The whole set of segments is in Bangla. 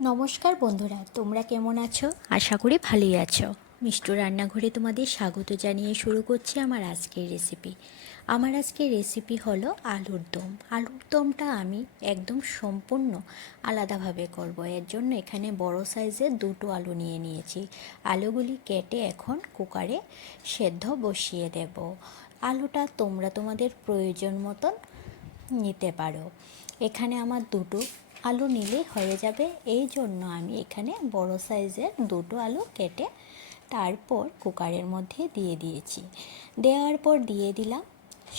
নমস্কার বন্ধুরা, তোমরা কেমন আছো? আশা করি ভালোই আছো। মিষ্টু রান্নাঘরে তোমাদের স্বাগত জানিয়ে শুরু করছি আমার আজকের রেসিপি। আমার আজকের রেসিপি হলো আলুর দম। আলুর দমটা আমি একদম সম্পূর্ণ আলাদাভাবে করব। এর জন্য এখানে বড় সাইজের দুটো আলু নিয়ে নিয়েছি। আলুগুলি কেটে এখন কুকারে সেদ্ধ বসিয়ে দেব। আলুটা তোমরা তোমাদের প্রয়োজন মতন নিতে পারো। এখানে আমার দুটো আলু নিলেই হয়ে যাবে, এই জন্য আমি এখানে বড় সাইজের দুটো আলু কেটে তারপর কুকারের মধ্যে দিয়ে দিয়েছি। দেওয়ার পর দিয়ে দিলাম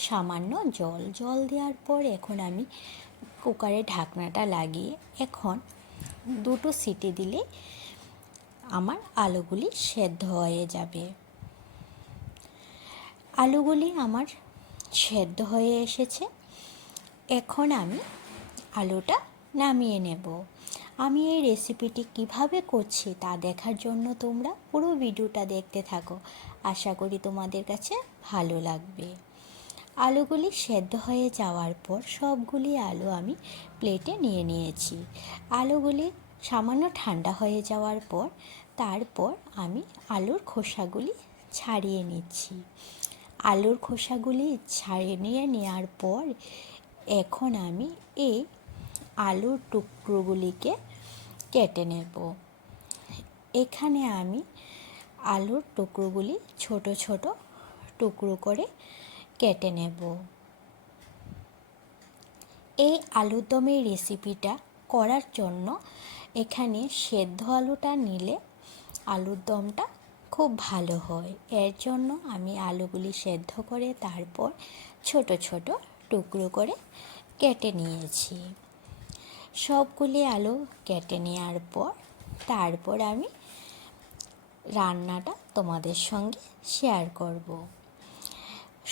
সামান্য জল দেওয়ার পর এখন আমি কুকারের ঢাকনাটা লাগিয়ে এখন দুটো সিটি দিলে আমার আলুগুলি সেদ্ধ হয়ে যাবে। আলুগুলি আমার সেদ্ধ হয়ে এসেছে। এখন আমি আলুটা নামিয়ে নেব। আমি এই রেসিপিটি কিভাবে করছি তা দেখার জন্য তোমরা পুরো ভিডিওটা দেখতে থাকো। আশা করি তোমাদের কাছে ভালো লাগবে। আলুগুলি সেদ্ধ হয়ে যাওয়ার পর সবগুলি আলু আমি প্লেটে নিয়ে নিয়েছি। আলুগুলি সামান্য ঠান্ডা হয়ে যাওয়ার পর তারপর আমি আলুর খোসাগুলি ছাড়িয়ে নিচ্ছি। আলুর খোসাগুলি ছাড়িয়ে নেওয়ার পর এখন আমি এই আলুর টুকরোগুলিকে কেটে নেব। এখানে আমি আলুর টুকরোগুলি ছোট ছোট টুকরো করে কেটে নেব। এই আলুর দমের রেসিপিটা করার জন্য এখানে সেদ্ধ আলুটা নিলে আলুর দমটা খুব ভালো হয়। এর জন্য আমি আলুগুলি সেদ্ধ করে তারপর ছোট ছোট টুকরো করে কেটে নিয়েছি। সবগুলি আলু কেটে নেওয়ার পর তারপর আমি রান্নাটা তোমাদের সঙ্গে শেয়ার করব।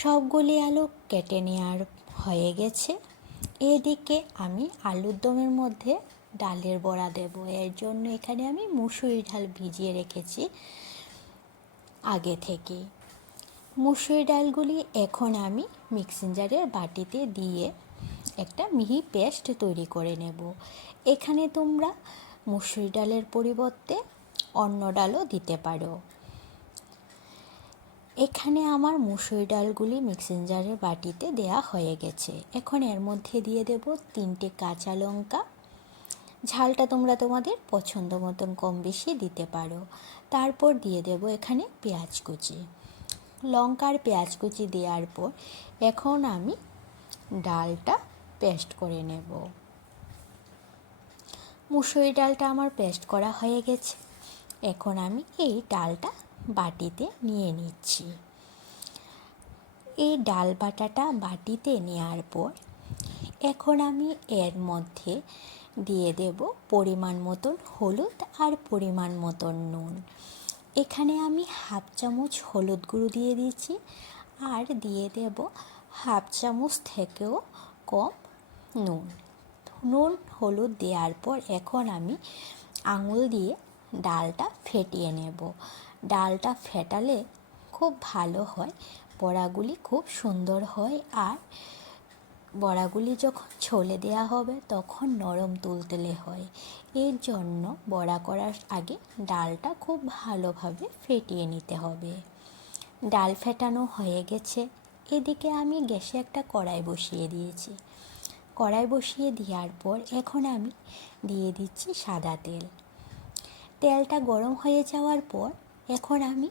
সবগুলি আলু কেটে নেওয়ার হয়ে গেছে। এদিকে আমি আলুর দমের মধ্যে ডালের বড়া দেব। এর জন্য এখানে আমি মুসুরি ডাল ভিজিয়ে রেখেছি আগে থেকে। মুসুরি ডালগুলি এখন আমি মিক্সিং জারের বাটিতে দিয়ে একটা মিহি পেস্ট তৈরি করে নেব। এখানে তোমরা মুসুরি ডালের পরিবর্তে অন্য ডালও দিতে পারো। এখানে আমার মুসুরি ডালগুলি মিক্সিং জারের বাটিতে দেয়া হয়ে গেছে। এখন এর মধ্যে দিয়ে দেব 3টে কাঁচা লঙ্কা। ঝালটা তোমরা তোমাদের পছন্দ মতন কম বেশি দিতে পারো। তারপর দিয়ে দেব এখানে পেঁয়াজ কুচি। লঙ্কার পেঁয়াজ কুচি দেওয়ার পর এখন আমি ডালটা পেস্ট করে নেব। মুসুরি ডালটা আমার পেস্ট করা হয়ে গেছে। এখন আমি এই ডালটা বাটিতে নিয়ে নিচ্ছি। এই ডাল বাটাটা বাটিতে নেওয়ার পর এখন আমি এর মধ্যে দিয়ে দেব পরিমাণ মতন হলুদ আর পরিমাণ মতন নুন। এখানে আমি হাফ চামচ হলুদ গুঁড়ো দিয়ে দিচ্ছি আর দিয়ে দেব হাফ চামচ থেকেও কম নুন হলুদ দেওয়ার পর এখন আমি আঙুল দিয়ে ডালটা ফেটিয়ে নেব। ডালটা ফেটালে খুব ভালো হয়, বড়াগুলি খুব সুন্দর হয় আর বড়াগুলি যখন ছলে দেওয়া হবে তখন নরম তুলতুলে হয়। এর জন্য বড়া করার আগে ডালটা খুব ভালোভাবে ফেটিয়ে নিতে হবে। ডাল ফেটানো হয়ে গেছে। এদিকে আমি গ্যাসে একটা কড়াই বসিয়ে দিয়েছি। কড়াই বসিয়ে দেওয়ার পর এখন আমি দিয়ে দিচ্ছি সাদা তেল। তেলটা গরম হয়ে যাওয়ার পর এখন আমি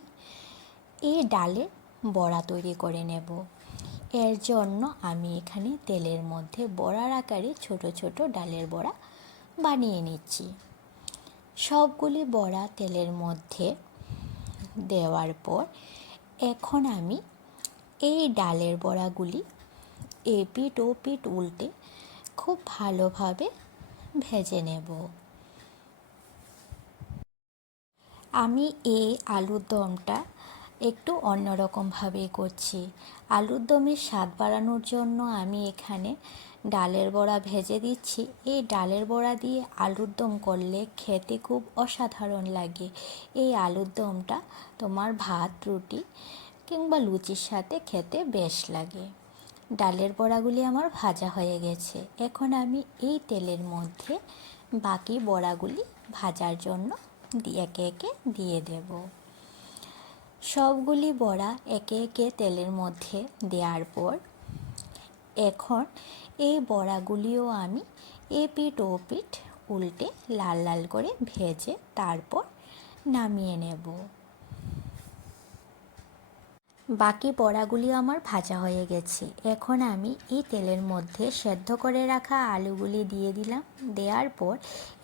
এই ডালের বড়া তৈরি করে নেব। এর জন্য আমি এখানে তেলের মধ্যে বড়ার আকারে ছোট ছোট ডালের বড়া বানিয়ে নিচ্ছি। সবগুলি বড়া তেলের মধ্যে দেওয়ার পর এখন আমি এই ডালের বড়াগুলি এপিঠ ওপিঠ উল্টে খুব ভালোভাবে ভেজে নেব। আমি এই আলুর দমটা একটু অন্যরকমভাবে করছি। আলুর দমের স্বাদ বাড়ানোর জন্য আমি এখানে ডালের বড়া ভেজে দিচ্ছি। এই ডালের বড়া দিয়ে আলুর দম করলে খেতে খুব অসাধারণ লাগে। এই আলুর দমটা তোমার ভাত রুটি কিংবা লুচির সাথে খেতে বেশ লাগে। ডালের বড়াগুলি আমার ভাজা হয়ে গেছে। এখন আমি এই তেলের মধ্যে বাকি বড়াগুলি ভাজার জন্য একে একে দিয়ে দেব। সবগুলি বড়া একে একে তেলের মধ্যে দেওয়ার পর এখন এই বড়াগুলিও আমি এপিঠ ওপিঠ উল্টে লাল লাল করে ভেজে তারপর নামিয়ে নেব। বাকি বড়াগুলি আমার ভাজা হয়ে গেছে। এখন আমি এই তেলের মধ্যে সেদ্ধ করে রাখা আলুগুলি দিয়ে দিলাম। দেওয়ার পর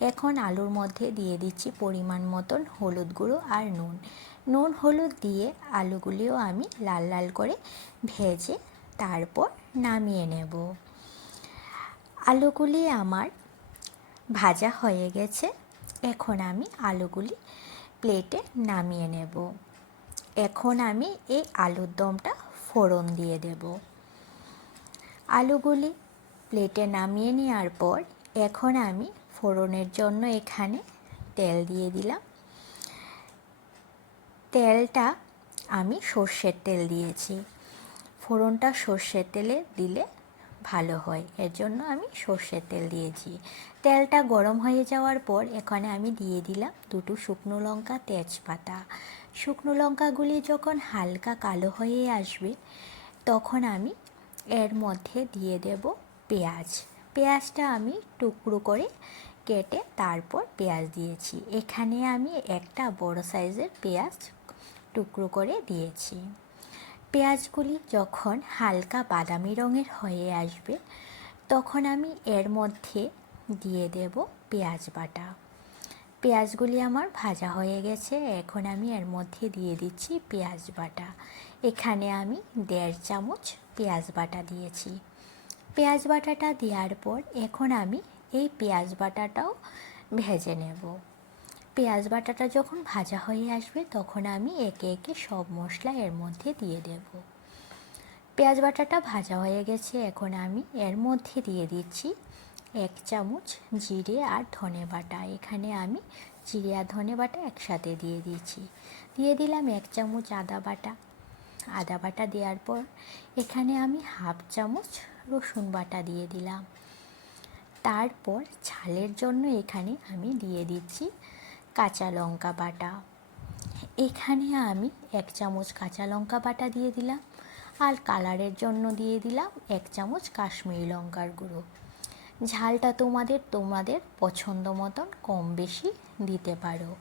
এখন আলুর মধ্যে দিয়ে দিচ্ছি পরিমাণ মতন হলুদ গুঁড়ো আর নুন। নুন হলুদ দিয়ে আলুগুলিও আমি লাল লাল করে ভেজে তারপর নামিয়ে নেব। আলুগুলি আমার ভাজা হয়ে গেছে। এখন আমি আলুগুলি প্লেটে নামিয়ে নেব। এখন আমি এই আলুর দমটা ফোড়ন দিয়ে দেব। আলুগুলি প্লেটে নামিয়ে নেওয়ার পর এখন আমি ফোড়নের জন্য এখানে তেল দিয়ে দিলাম। তেলটা আমি সর্ষের তেল দিয়েছি। ফোড়নটা সর্ষের তেলে দিলে ভালো হয়, এর জন্য আমি সর্ষের তেল দিয়েছি। তেলটা গরম হয়ে যাওয়ার পর এখানে আমি দিয়ে দিলাম দুটো শুকনো লঙ্কা, তেজপাতা। শুকনো লঙ্কাগুলি যখন হালকা কালো হয়ে আসবে তখন আমি এর মধ্যে দিয়ে দেব পেঁয়াজ। পেঁয়াজটা আমি টুকরো করে কেটে তারপর পেঁয়াজ দিয়েছি। এখানে আমি একটা বড় সাইজের পেঁয়াজ টুকরো করে দিয়েছি। পেঁয়াজগুলি যখন হালকা বাদামি রঙের হয়ে আসবে তখন আমি এর মধ্যে দিয়ে দেব পেঁয়াজ বাটা। পেঁয়াজগুলি আমার ভাজা হয়ে গেছে। এখন আমি এর মধ্যে দিয়ে দিচ্ছি পেঁয়াজ বাটা। এখানে আমি 1.5 চামচ পেঁয়াজ বাটা দিয়েছি। পেঁয়াজ বাটাটা দেওয়ার পর এখন আমি এই পেঁয়াজ বাটাটাও ভেজে নেব। পেঁয়াজ বাটাটা যখন ভাজা হয়ে আসবে তখন আমি একে একে সব মশলা এর মধ্যে দিয়ে দেব। পেঁয়াজ বাটাটা ভাজা হয়ে গেছে। এখন আমি এর মধ্যে দিয়ে দিচ্ছি 1 চামচ জিরে আর ধনে বাটা। এখানে আমি জিরে আর ধনে বাটা একসাথে দিয়ে দিয়েছি। দিয়ে দিলাম 1 চামচ আদা বাটা। আদা বাটা দেওয়ার পর এখানে আমি 1/2 চামচ রসুন বাটা দিয়ে দিলাম। তারপর ঝালের জন্য এখানে আমি দিয়ে দিচ্ছি কাঁচা লঙ্কা বাটা। এখানে আমি 1 চামচ কাঁচা লঙ্কা বাটা দিয়ে দিলাম আর কালারের জন্য দিয়ে দিলাম 1 চামচ কাশ্মীরি লঙ্কার গুঁড়ো। ঝালটা তোমাদের পছন্দ মতন কম বেশি দিতে পারো।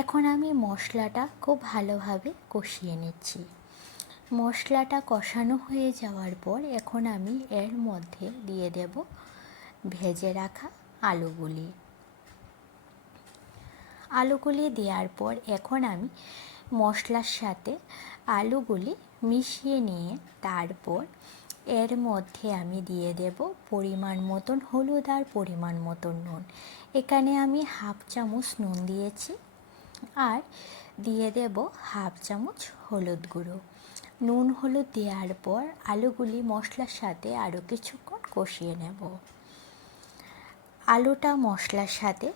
এখন আমি মশলাটা খুব ভালোভাবে কষিয়ে নিচ্ছি। মশলাটা কষানো হয়ে যাওয়ার পর এখন আমি এর মধ্যে দিয়ে দেব ভেজে রাখা আলুগুলি। আলুগুলি দেওয়ার পর এখন আমি মশলার সাথে আলুগুলি মিশিয়ে নিয়ে তারপর এর মধ্যে আমি দিয়ে দেব পরিমাণ মতন হলুদ আর পরিমাণ মতন নুন। এখানে আমি 1/2 চামচ নুন দিয়েছি আর দিয়ে দেব 1/2 চামচ হলুদ গুঁড়ো। নুন হলুদ দেওয়ার পর আলুগুলি মশলার সাথে আরও কিছুক্ষণ কষিয়ে নেব। আলুটা মশলার সাথে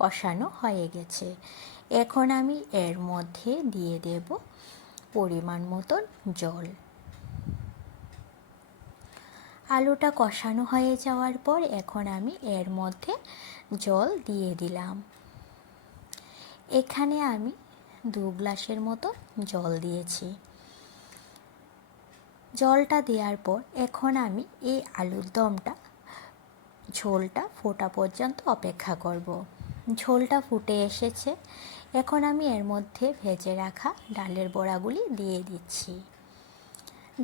কষানো হয়ে গেছে। এখন আমি এর মধ্যে দিয়ে দেব পরিমাণ মতন জল। আলুটা কষানো হয়ে যাওয়ার পর এখন আমি এর মধ্যে জল দিয়ে দিলাম। এখানে আমি 2 গ্লাসের মতো জল দিয়েছি। জলটা দেওয়ার পর এখন আমি এই আলুর দমটা ঝোলটা ফোটা পর্যন্ত অপেক্ষা করব। ঝোলটা ফুটে এসেছে। এখন আমি এর মধ্যে ভেজে রাখা ডালের বড়াগুলি দিয়ে দিচ্ছি।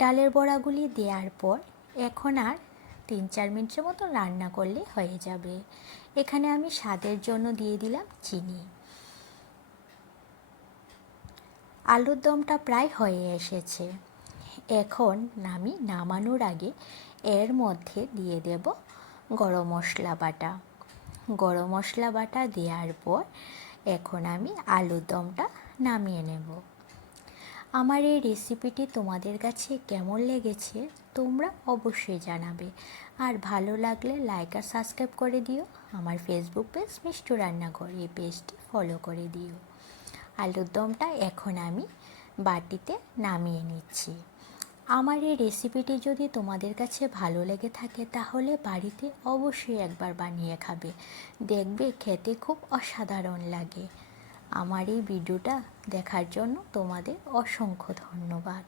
ডালের বড়াগুলি দেওয়ার পর এখন আর 3-4 মিনিটের মতো রান্না করলে হয়ে যাবে। এখানে আমি স্বাদের জন্য দিয়ে দিলাম চিনি। আলুর দমটা প্রায় হয়ে এসেছে। এখন আমি নামানোর আগে এর মধ্যে দিয়ে দেব গরম মশলা বাটা। গরম মশলা বাটা দেওয়ার পর এখন আমি আলুর দমটা নামিয়ে নেব। আমার এই রেসিপিটি তোমাদের কাছে কেমন লেগেছে তোমরা অবশ্যই জানাবে। আর ভালো লাগলে লাইক আর সাবস্ক্রাইব করে দিও। আমার ফেসবুক পেজ মিষ্টু রান্নাঘর, এই পেজটি ফলো করে দিও। আলুর দমটা এখন আমি বাটিতে নামিয়ে নিচ্ছি। আমার এই রেসিপিটি যদি তোমাদের কাছে ভালো লেগে থাকে তাহলে বাড়িতে অবশ্যই একবার বানিয়ে খাবে, দেখবে খেতে খুব অসাধারণ লাগে। আমার এই ভিডিওটা দেখার জন্য তোমাদের অসংখ্য ধন্যবাদ।